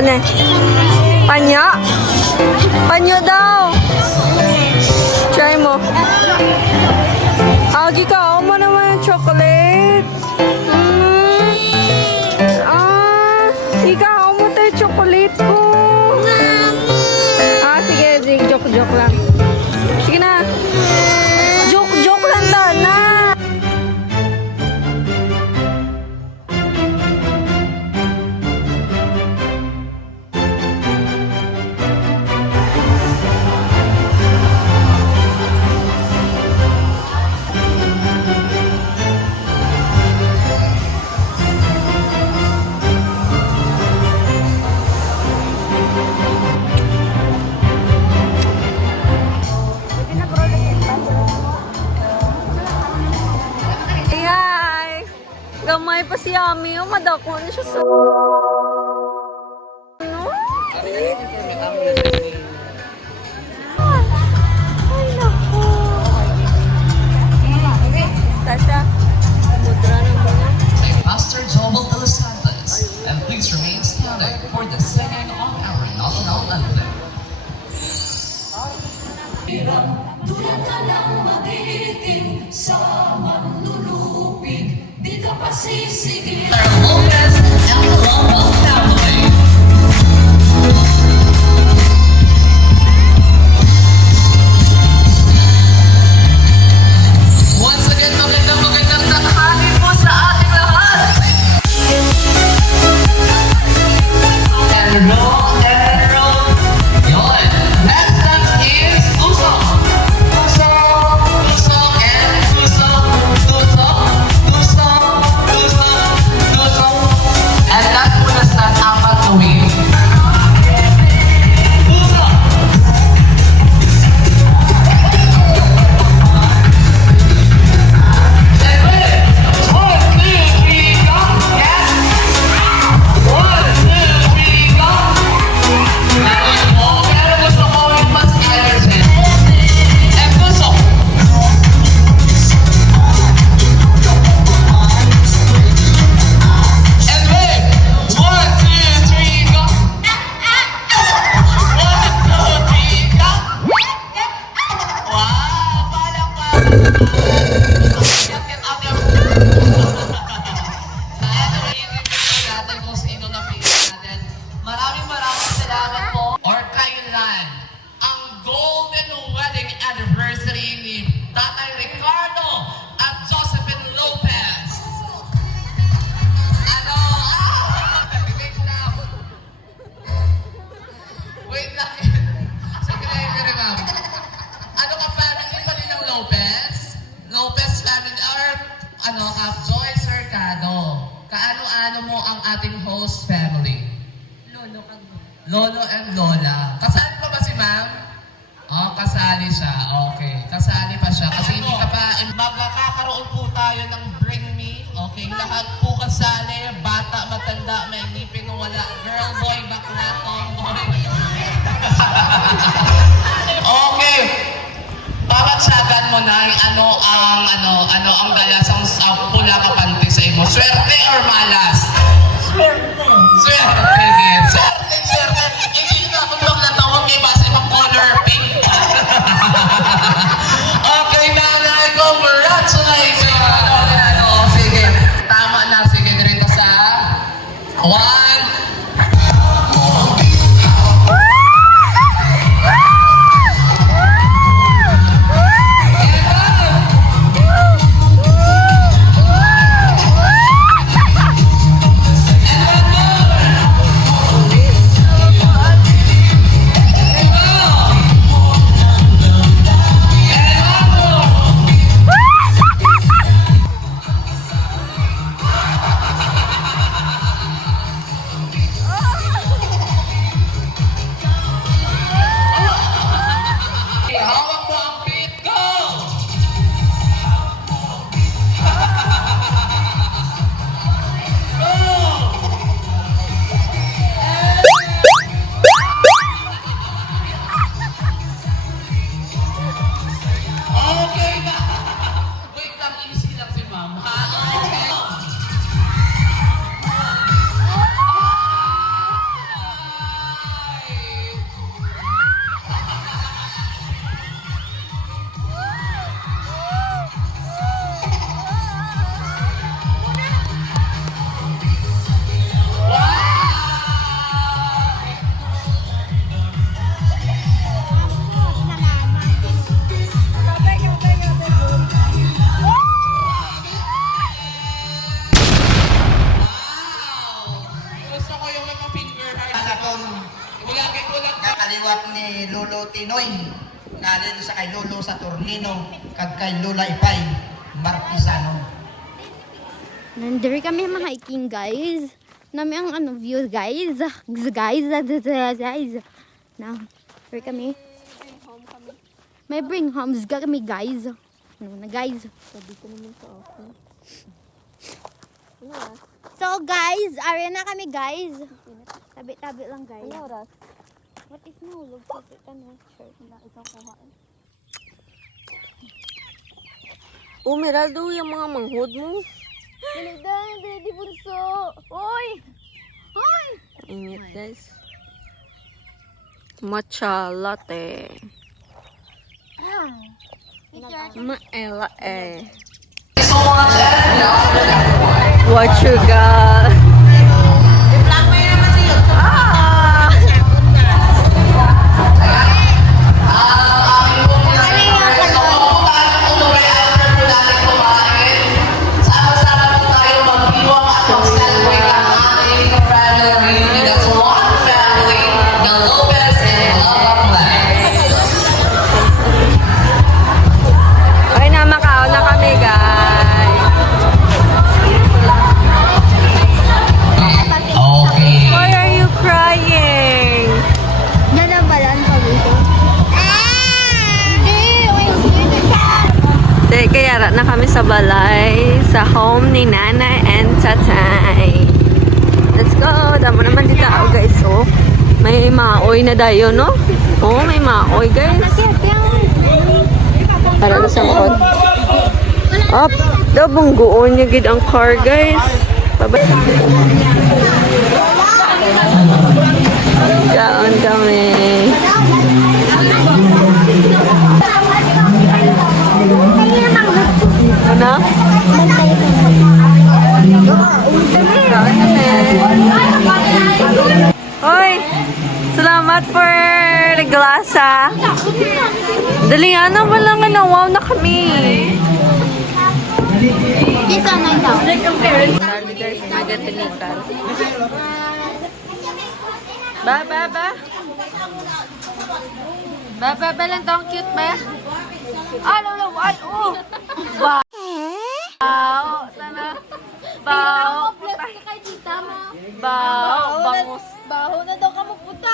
ne? Panyo? Panyo daw. Try mo. Agi ka, mo naman yung chocolate. Ikaw mo tayo chocolate ko. Sige, joke lang. Sige na. Joke lang na. Gamay pa si Ami. Madako na siya sa... Ano? Ay, naku. Tasha, mudra ng mga. Master Joel de los Santos, and please remain standing for the singing of our national anthem. Dulang ka lang magiting sa manlulupig, di ka pasisigil. Lopez and the Longwell family. Once again, magandang tanghali po sa ating lahat. And roll. Yun. Next up is Puso. And that put us at apat na wave. Puso! Maraming salamat po. Or kailan ang golden wedding anniversary ni Tatay Ricardo at Josephine Lopez? Ano? Wait lang. Sige na, ma'am. Ano ka family pa din ng Lopez? Lopez family or ano ka? Joyce Mercado. Kaano-ano mo ang ating host family? Lolo and Lola. Kasali pa ba si ma'am? Oh, kasali siya. Okay. Kasali pa siya. Kasi hindi ka pa... Magkakaroon po tayo ng Bring Me. Okay. Lahat po kasali. Bata, matanda, may ngipin o wala. Girl, boy, bakla, tomboy. Okay. Papatsagan mo na ano ang dalasang pula kapante sa imo. Swerte or malas? Swerte. Hindi na ako natawag may base ng color pink. Okay, nanay, congratulations! Sige, tama na. Sige, dito sa 1. kaliwat ni Lolo Tinoy. Nalin sa kay Lolo Saturnino, kag kay Lola Ipay, Marquisano. Nandiri kami mga hiking guys. Nami ang view guys. Guys. Now, here kami. May bring homes kami guys. Ano na guys? Sabi ko naman sa ako. So guys, ari na kami guys. Tabi-tabi lang guys. Ano oras? What is no? Log sa shirt na ikaw kuha. Meraldo, yung mga manghod mo. Dali di bunso. Oy! Hoy! Init guys. Matcha latte. Maela eh. What you got? Ah! Sama-sama po tayo mag-iwang at mag-celebrate ang ating family reunion. That's one family, the Lopez and Lava Flags. Okay na, Macau na kami guys. Okay. Why are you crying? Nanabalan pa dito. Dahil kaya na kami sa balay, sa home ni Nanay and Tatay. Let's go! Damo naman dito ako guys, oh. May maoy na dayo, no? Oh, may maoy guys. Para na sa makot. Up! Dabong guon niya gid ang car guys. Babay. Kaon kami. Ano? Hoy! Salamat for the glass, ha? Dali nga na, wala nga na. Wow na kami. Kisa na ito. Sabi guys, magatinikan. Ba? Ba lang tong cute ba? Ano, ay, oh! Bao! Sana? Bao! Kay tita mo. Bao! Bangus! Baho na daw ka mapunta.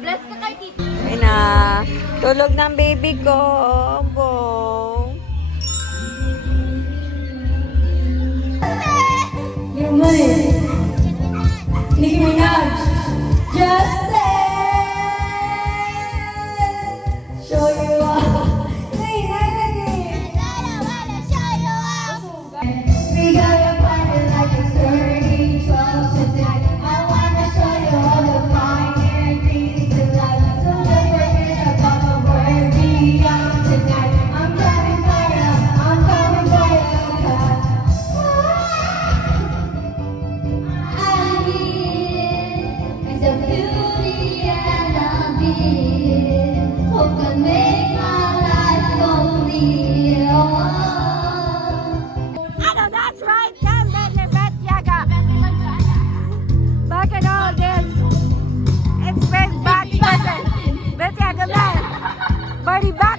Bless ka kay tita. Ay na, tulog ng baby ko. Bong. Nicki Minaj, just show you off. We got a party like it's 30, 12 tonight. I wanna show you all the finer things in life. So don't forget about the word beyond tonight. I'm coming for you, I'm coming for you. I need is a beauty and a beat. Hope can make my life complete. I know that's right. Come let me bet yaga. Back at all this. It's been back present. Bet yaga man. Party back.